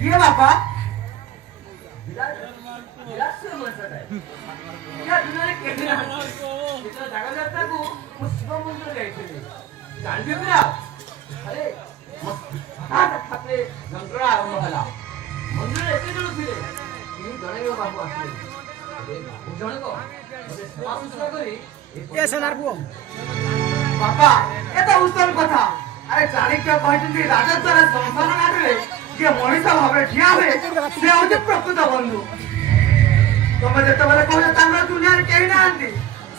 किए बापा जानते हो ना अरे खाते गंगरा आरंभ मंदिर एते जण थिले तीन जण बाबू आसले जण को सेवा सुश्रा करी ए सोनार पुओ बापा एत उस्तन कथा अरे चाणक्य कहते राजा द्वारा संसार नाटले जे मनीष भावे ठिया हुए से होते प्रकृत बंधु तुम जेतबेले कहले तांगर दुनिया रे केही नांती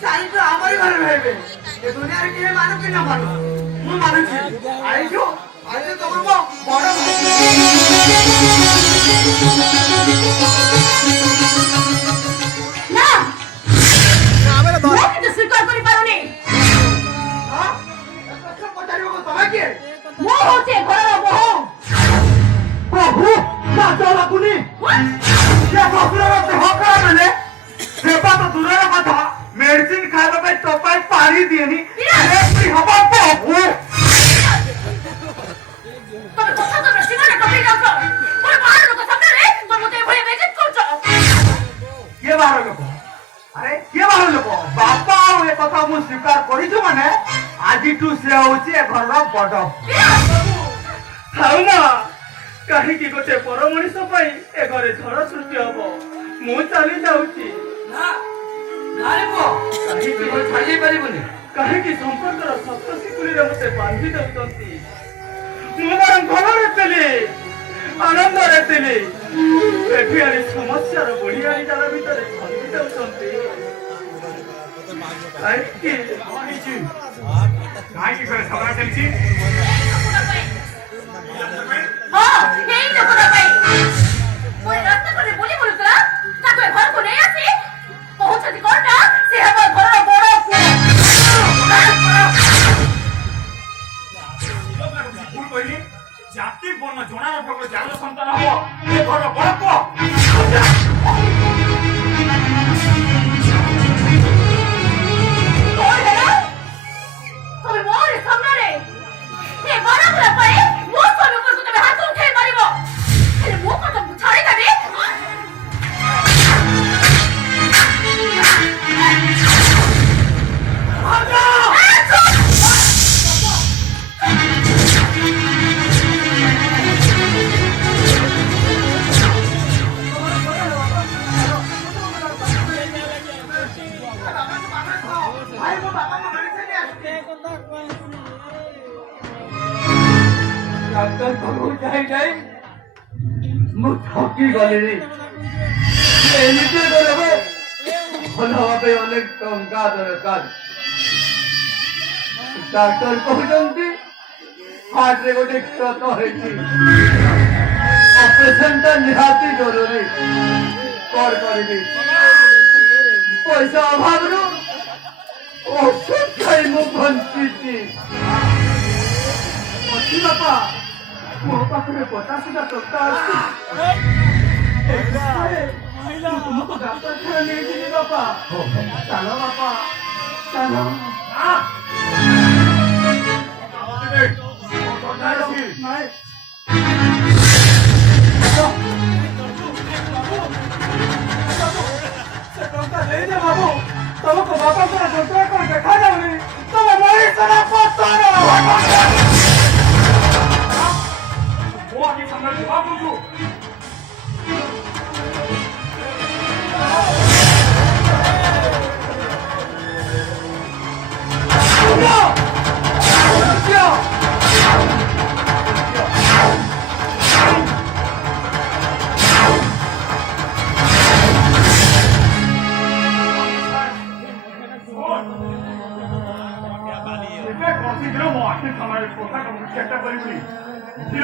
चाणक्य आमरी घरे रहबे ए दुनिया रे केही मानु कि न मानु मु मानुछि आइजो आज तमर बड़ ना ना आबे तो मैं किंतु स्वीकार करि पारुनी हां प्रश्न पचारिबो तमे के मो होचे घरर बहु प्रभु ना चला कुनी ये बसुर देह खरा माने सेवा तो दूरर कथा मेडिसिन खाइबा पे टपाई पानी दिएनी ए हबा प्रभु तमे कथा तो सिंगारे कपि जाउछ मोर बाहर लोक सामने रे तो मते भय बेइज्जत करछ ये बाहर लोक अरे ये बाहर लोक बापा ए कथा मु स्वीकार करिछु माने आजि टू से होची ए घरर बड़ थाउना कहीं की गोटे पर मनीष पाई ए घरे झड़ सृष्टि हबो मु चली जाउची ना नारे को कहीं की को छाड़ी परिबनी कहीं की संपर्कर सप्त सिकुली रे मते बांधी दउतंती मु बरं घरे तेली आनंद रे तेली एठी आनी समस्या रो बढियानी जाल भितरे छंदी दउतंती आई की आनीची काय की करे सभा चलची हां केही न कोना पाई मोर रास्ता करे बोली बोलुतला ताको घर को नहीं आसी पहुंचती कोना से हम घरर बड़ भूल कहिली जाति बर्ण जणा ठोकर जाल संतान हबो ए घर बड़ को कौन है ना तुम्हें मोर सामने रे ये बड़ा बड़ा पाए मो स्वामी ऊपर को तुम्हें हाथ उठाई मारिबो अरे मो को तुम छाड़ी देबे भाई वो बाबा को मेडिसिन आसते डॉक्टर को जाई मु ठकी गलेनी एमिते गलेबो भल भाबे अनेक टंका दरकार डॉक्टर कहउचंती हार्ट रे गोटे क्षत होईची ऑपरेशन ता निहाती जरूरी कर करबी पैसा अभाव रो औषध खाई मु बंचिची मती बापा मो पाखरे 50,000 टंका अछि तुमको डॉक्टर खाना नहीं दिली बापा चलो बापा चलो नहीं टंका नहीं दे बाबू तुमको बापा को डॉक्टर को देखा जाऊनी तुम वही सना पत्थर वो आके सामने जवाब दो চেষ্টা করিবি ছিল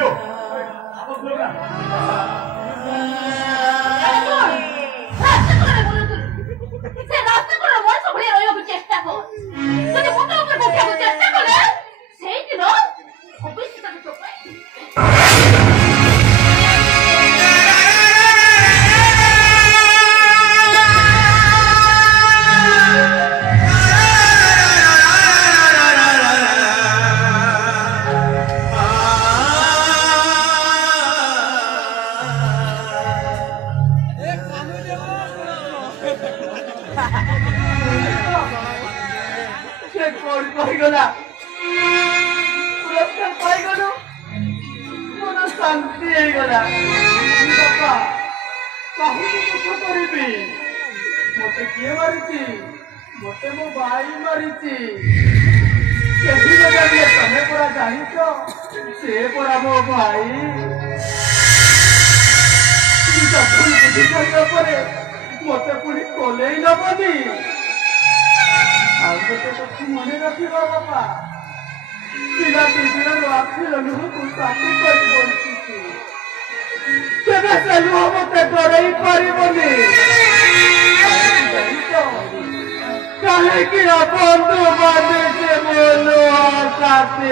আপন প্রোগ্রাম से रास्ते को मोर सबले रहियो चेष्टा को যদি মোটা উপরে উঠাবো চেষ্টা করে সেই দিন অবশ্যই তাকে চোপাই କୋଉଠି କହିଗଲା ପୁରସ୍କାର ପାଇଗଲୁ ମନ ଶାନ୍ତି ହେଇଗଲା। ବାପା କାହିଁକି ଦୁଃଖ କରିବି? ମତେ କିଏ ମାରିଛି? ମତେ ମୋ ଭାଇ ମାରିଛି। କେହି ନ ଜାଣିଲେ ତମେ ପରା ଜାଣିଛ, ସେ ପରା ମୋ ଭାଇ। ଭୁଲ ବୁଝି ସାରିବା ପରେ ମତେ ପୁଣି କୋଲେଇ ନବନି। ଆଉ ଗୋଟେ କଥା ମନେ ରଖିବ ବାପା, ପିଲା ଦିଦିର ଆଖିର ଲୁହକୁ ସାଥି କରି ବଞ୍ଚିଛି, ତେବେ ସେ ଲୁହ ମତେ ଡରେଇ ପାରିବନି। କାହିଁକି ବନ୍ଧୁ ମାନେ ସେ ମୋ ଲୁହ ସାଥି